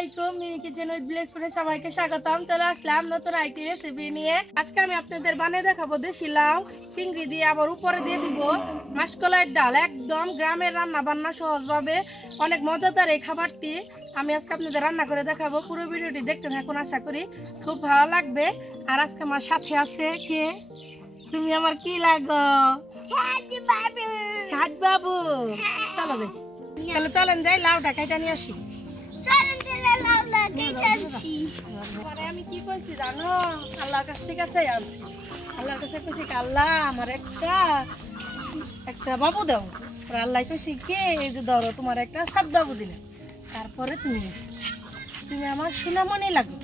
আলাইকুম, মিমি kitchen with ব্লেসপুরে সবাইকে স্বাগতম। চলে আসলাম নতুন আরেকটি রেসিপি নিয়ে। আজকে আমি আপনাদের বানিয়ে দেখাবো দেশি লাউ চিংড়ি দিয়ে, আবার উপরে দিয়ে দিব মাসকলাইয়ের ডাল। একদম গ্রামের রান্না বান্না, সহজভাবে অনেক মজাদার এই খাবারটি আমি আজকে আপনাদের রান্না করে দেখাবো। পুরো ভিডিওটি দেখতে থাকুন, আশা করি খুব ভালো লাগবে। আর আজকে আমার সাথে আছে কে? তুমি আমার কি লাগো? সাজ বাবু। চলো রে, তাহলে চলেন যাই লাউটা কেটে নিয়ে আসি। আমি কি কইছি জানো? আল্লাহর কাছ থেকে চাই আনছি। আল্লাহর কাছে কইছি আল্লাহ আমার একটা বাবু দাও। আল্লাহ কইছি কে, এই যে ধরো তোমার একটা সাত বাবু দিলে, তারপরে তুমি আমার সোনামণি লাগো।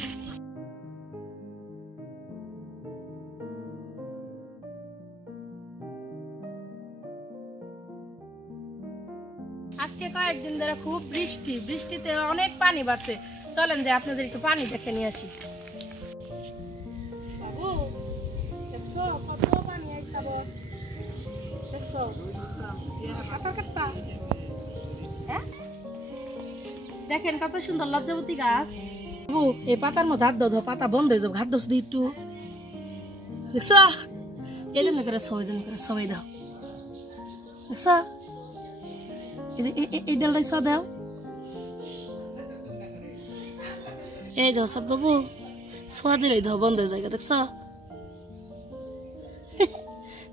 আজকে কয়েকদিন ধরে খুব বৃষ্টিতে অনেক পানি বাড়ছে। চলেন যে আপনাদের একটু পানি দেখে নিয়ে আসি। বাবু দেখছো কত পানি আইছে? দেখছো সাঁতার কাটতা? হ্যাঁ, দেখেন কত সুন্দর লজ্জাবতী গাছ। বাবু এই পাতার মধ্যে হাত দাও, পাতা বন্ধ হয়ে যাবে। হাত দোষ দিই একটু। দেখছো এই জন্য করে সবাই দাও। দেখছো এই ডালটাই ছ দাও। এই দাও সাত বাবু, ছোয়া দিলেই দাও, বন্ধ হয়ে যায়। দেখছ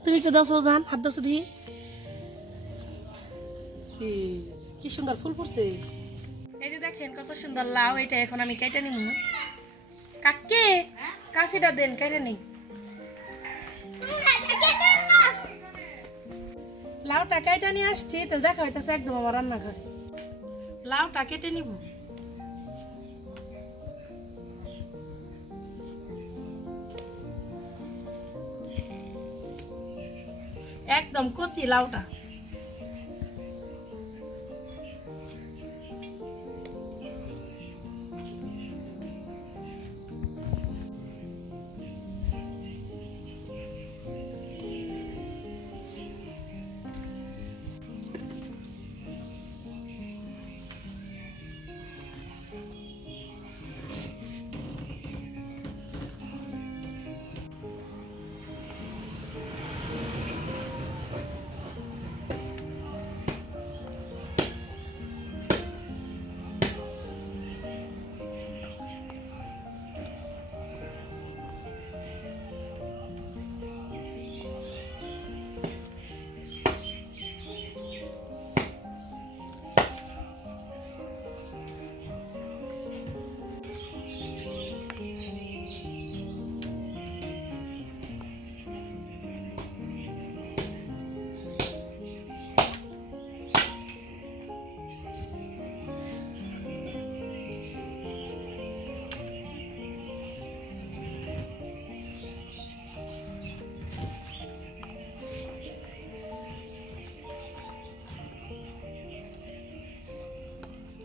তুমি একটু দাও জান, হাত দাও দিয়ে। কি সুন্দর ফুল ফুটছে। এই যে দেখেন কত সুন্দর লাউ। এটা এখন আমি কেটে নিব। কাকে কাশিটা দেন, কেটে নেই। লাউটা কেটে নিয়ে আসছি, তো দেখা হইতেছে একদম আমার রান্নাঘরে। লাউটা কেটে নিব। একদম কচি লাউটা।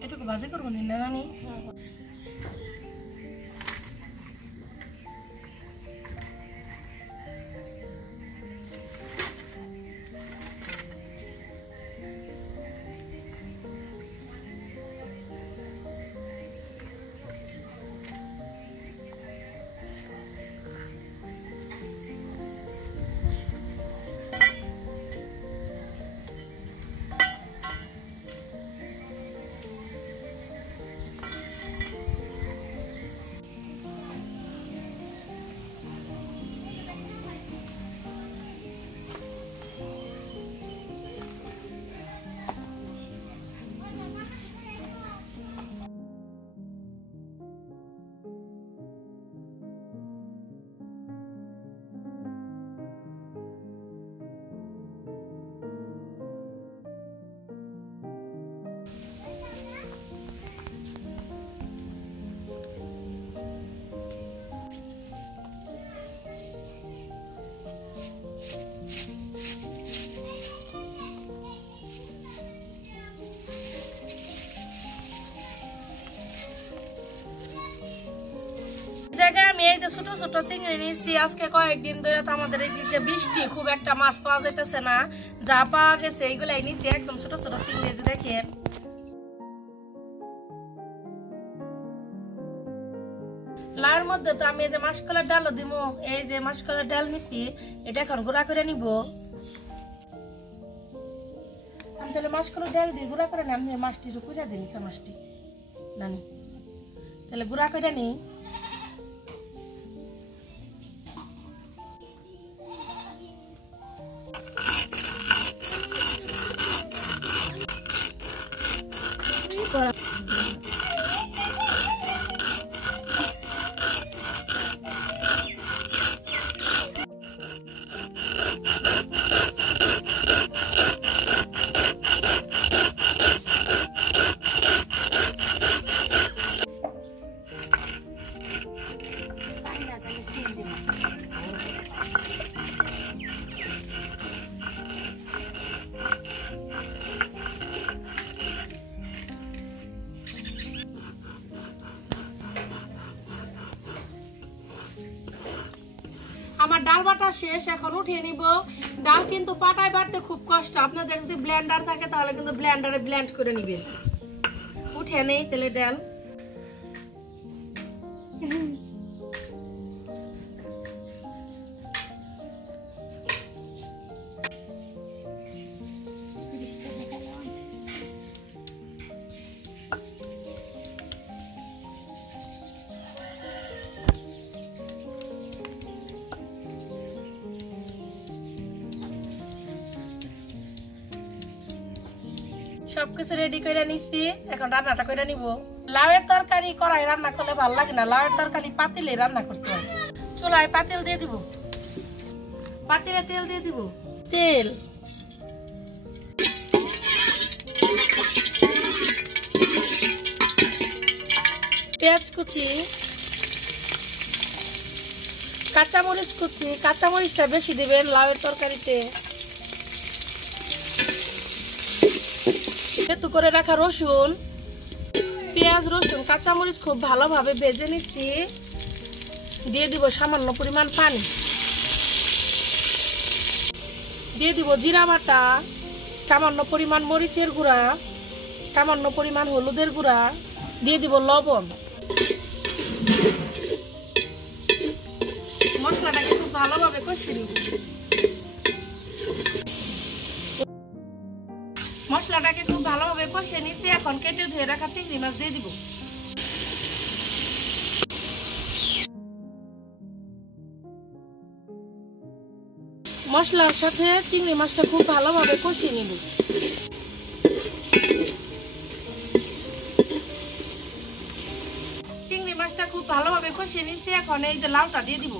এটুকু ভাজি করবো না নানি। জায়গায় আমি এই যে ছোট ছোট চিংড়ি নিয়েছি। আজকে কয়েকদিন ধরে তো আমাদের এদিকে বৃষ্টি, খুব একটা মাছ পাওয়া যাইতেছে না। যা পাওয়া গেছে এইগুলাই নিয়েছি, একদম ছোট ছোট চিংড়ি। যে দেখেন মধ্যে তো আমি এই যে মাসকলার ডালও দিব। এই যে মাসকলার ডাল নিছি, এটা এখন গুঁড়া করে নিব। আমি তাহলে মাসকলার ডাল দিয়ে গুঁড়া করে নি। আমি মাছটির কুড়া দিই নিচা মাছটি নানি, তাহলে গুঁড়া করে নি। আমার ডাল বাটা শেষ, এখন উঠিয়ে নিব। ডাল কিন্তু পাটায় বাটতে খুব কষ্ট, আপনাদের যদি ব্লেন্ডার থাকে তাহলে কিন্তু ব্লেন্ডারে ব্লেন্ড করে নিবেন। উঠিয়ে নেই তাহলে ডাল। সবকিছু রেডি করে নিচ্ছি, এখন রান্নাটা করে নিব। লাউয়ের তরকারি কড়াই রান্না করলে ভালো লাগে না, লাউয়ের তরকারি পাতিলে রান্না করতে হয়। চুলায় পাতিল দিয়ে দিব, পাতিলে তেল দিয়ে দিব। তেল, পেঁয়াজ কুচি, কাঁচামরিচ কুচি। কাঁচামরিচটা বেশি দিবেন লাউয়ের তরকারিতে। সেতু করে রাখা রসুন, পেঁয়াজ, রসুন, কাঁচামরিচ খুব ভালোভাবে ভেজে নিচ্ছি। দিয়ে দিব সামান্য পরিমাণ পানি, দিয়ে দিব জিরা বাটা, সামান্য পরিমাণ মরিচের গুঁড়া, সামান্য পরিমাণ হলুদের গুঁড়া, দিয়ে দিব লবণ। মশলাটাকে খুব ভালোভাবে কষিয়ে নিব। মশলাটাকে খুব ভালোভাবে কষিয়ে নিচ্ছি, এখন কেটে ধুয়ে রাখা চিংড়ি মাছ দিয়ে দিব। মশলার সাথে চিংড়ি মাছটা খুব ভালোভাবে কষিয়ে নিব। চিংড়ি মাছটা খুব ভালোভাবে কষিয়ে নিচ্ছি, এখন এই যে লাউটা দিয়ে দিব।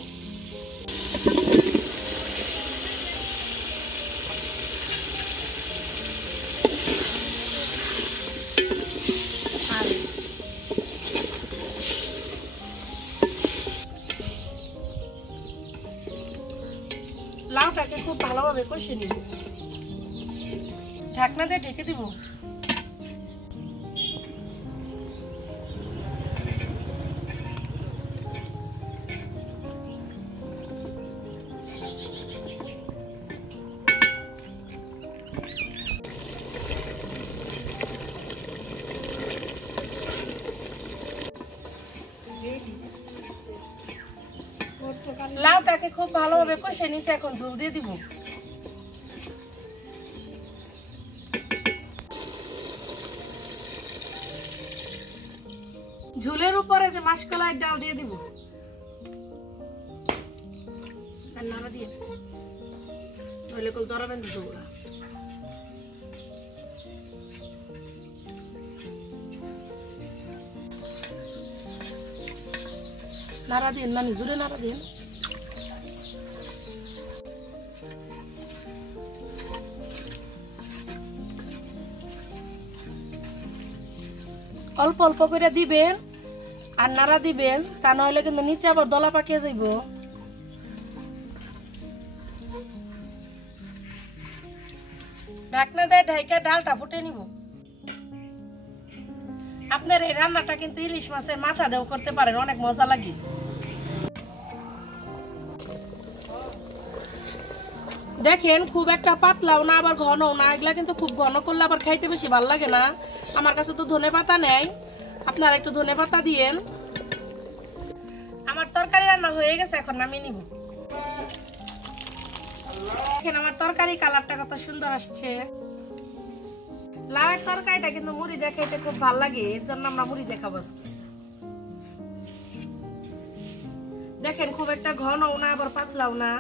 লাউটাকে খুব ভালোভাবে কষিয়ে নিব। ঢাকনা দিয়ে ঢেকে দিব। লাউটাকে খুব ভালোভাবে কষিয়ে নিছে, এখন ঝোল দিয়ে দিব। ঝোলের উপরে যে মাসকলাইয়ের ডাল দিয়ে দিব। নাড়া দিয়ে নইলে কল দরাবেন দিতে ওরা। নাড়া দিন নানি, জোরে নাড়া দিন। অল্প অল্প করে দিবেন আর নাড়া দিবেন, তা নইলে কিন্তু নিচে আবার দলা পাকিয়ে যাইব। ঢাকনা দিয়ে ঢাইকা ডালটা ফুটে নিব। আপনার এই রান্নাটা কিন্তু ইলিশ মাছের মাথা দেও করতে পারেন, অনেক মজা লাগে। দেখেন খুব একটা পাতলাও না আবার ঘনও না, এগুলা কিন্তু খুব ঘন করলে আবার খাইতে বেশি ভালো লাগে না। আমার কাছে তো ধনেপাতা নেই, আপনারা একটু ধনেপাতা দিয়েন। আমার তরকারি রান্না হয়ে গেছে, এখন নামিয়ে নিব। দেখেন আমার তরকারি কালারটা কত সুন্দর আসছে। লাউয়ের তরকারিটা কিন্তু মুড়ি দিয়ে খেতে খুব ভালো লাগে, এর জন্য আমরা মুড়ি দিয়ে খাবো আজকে। দেখেন খুব একটা ঘনও না আবার পাতলাও না।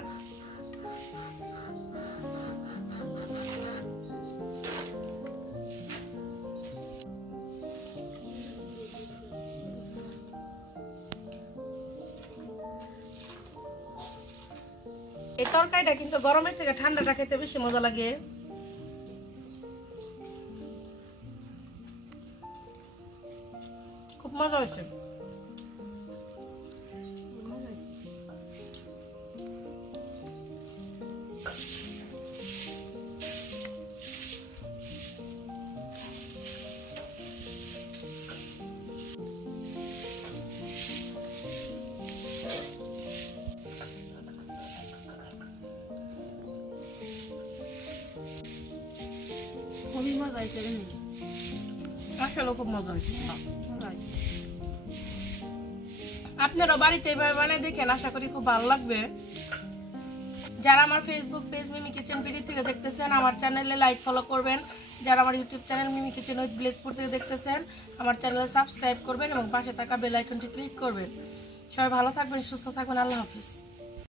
এই তরকারিটা কিন্তু গরমের থেকে ঠান্ডাটা খেতে বেশি মজা লাগে। খুব মজা হয়েছে। খুবই মজা হয়েছে। আসলে খুব মজা হয়েছে। আপনারা বাড়িতে এভাবে বানিয়ে দেখেন, আশা করি খুব ভালো লাগবে। যারা আমার Facebook page Mimi kitchen BD থেকে দেখতেছেন, আমার চ্যানেলে লাইক ফলো করবেন। যারা আমার YouTube channel Mimi kitchen with ব্লেসপুর থেকে দেখতেছেন, আমার চ্যানেলে সাবস্ক্রাইব করবেন এবং পাশে থাকা বেল আইকনটি ক্লিক করবেন। সবাই ভালো থাকবেন, সুস্থ থাকবেন। আল্লাহ হাফিজ।